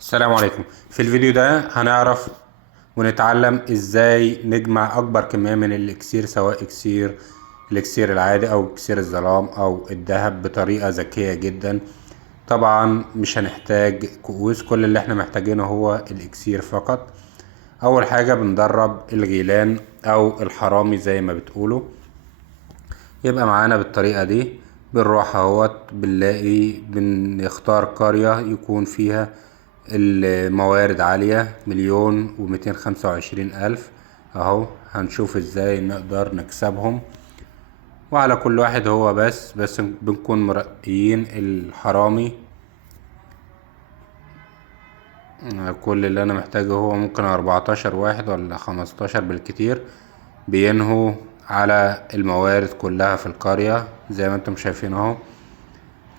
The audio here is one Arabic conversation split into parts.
السلام عليكم. في الفيديو ده هنعرف ونتعلم ازاي نجمع اكبر كمية من الاكسير، سواء الاكسير العادي او اكسير الظلام او الذهب، بطريقة ذكية جدا. طبعا مش هنحتاج كؤوس، كل اللي احنا محتاجينه هو الاكسير فقط. اول حاجة بندرب الغيلان او الحرامي زي ما بتقولوا. يبقى معانا بالطريقة دي، بنروح اهوت بنختار قرية يكون فيها الموارد عالية، 1,225,000. اهو هنشوف ازاي نقدر نكسبهم، وعلى كل واحد هو بس بنكون مرقيين الحرامي. كل اللي انا محتاجه هو ممكن 14 واحد ولا 15 بالكتير، بينهوا على الموارد كلها في القرية. زي ما انتم شايفين اهو،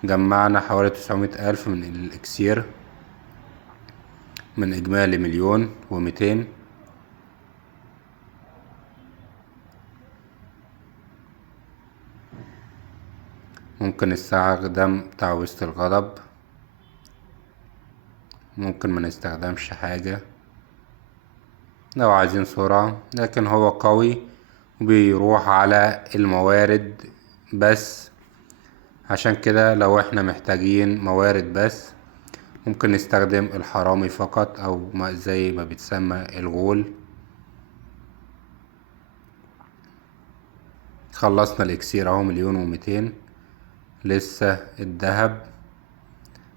جمعنا حوالي 900,000 من الاكسير من اجمالي 1,200,000. ممكن نستخدم تعويذة الغضب، ممكن ما نستخدمش حاجة لو عايزين سرعة، لكن هو قوي وبيروح على الموارد بس. عشان كده لو احنا محتاجين موارد بس، ممكن نستخدم الحرامي فقط، او ما زي ما بتسمى الغول. خلصنا الاكسير اهو 1,200,000. لسه الذهب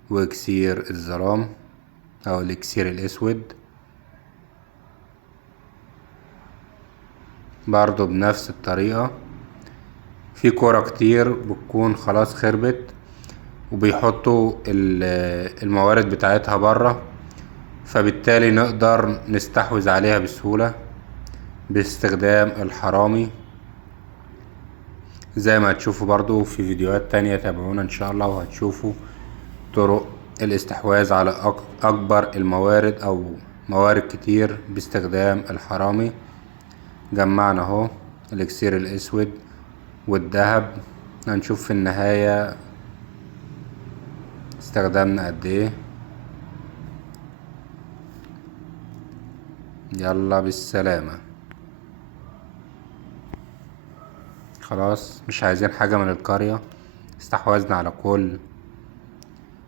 واكسير الظلام او الاكسير الاسود برضو بنفس الطريقة. في كورة كتير بتكون خلاص خربت وبيحطوا الموارد بتاعتها برا، فبالتالي نقدر نستحوذ عليها بسهولة باستخدام الحرامي. زي ما هتشوفوا برضو في فيديوهات تانية، تابعونا ان شاء الله وهتشوفوا طرق الاستحواذ على اكبر الموارد او موارد كتير باستخدام الحرامي. جمعنا اهو الاكسير الاسود والذهب، هنشوف في النهاية استخدمنا قد ايه. يلا بالسلامة. خلاص مش عايزين حاجة من القرية، استحوذنا على كل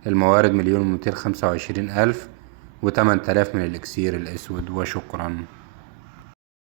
الموارد، 1,225,000 و8,000 من الاكسير الاسود. وشكرا.